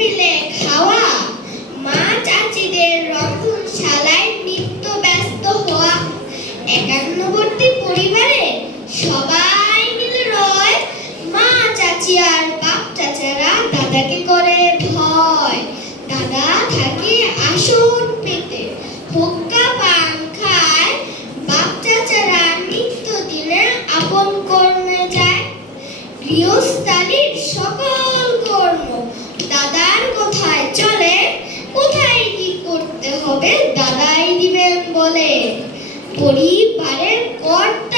মিলে খাওয়া, মা চাচিদের রন্ধনশালায় নিত্য ব্যস্ত হওয়া, একান্নবর্তী পরিবারে সবাই মিলে রয়, মা চাচি আর বাপ চাচারা দাদাকে করে ভয়। দাদা থাকে আসন পেতে, হুক্কা পান খায়, বাপ চাচারা নিত্য দিনে আপন কর্মে যায়। গৃহস্থালির সকল কর্ম দাদার কথায় চলে, কোথায় কি করতে হবে দাদাই দিবেন বলে। পরিবারের কর্তা